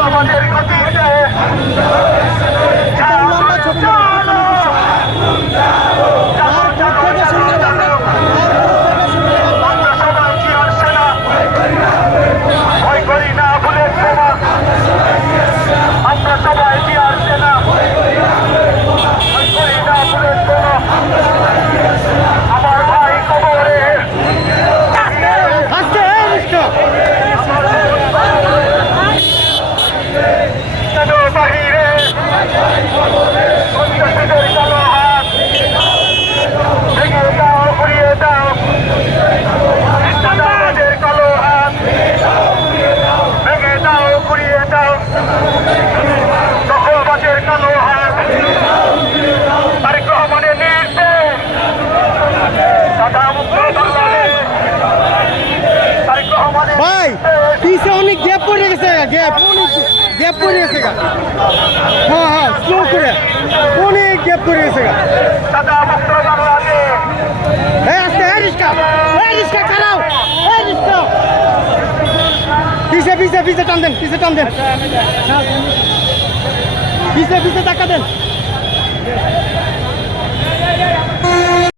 আমাদের gap gap পড়ে গেছে গা হ্যাঁ হ্যাঁ স্লো করে। অনেক গ্যাপ পড়ে গেছে গা এই আস্তে রিস্কা খারাও এই রিস্কা। পিছে পিছে পিছে টান দেন, পিছে টান দেন। পিছে পিছে টাকা দেন।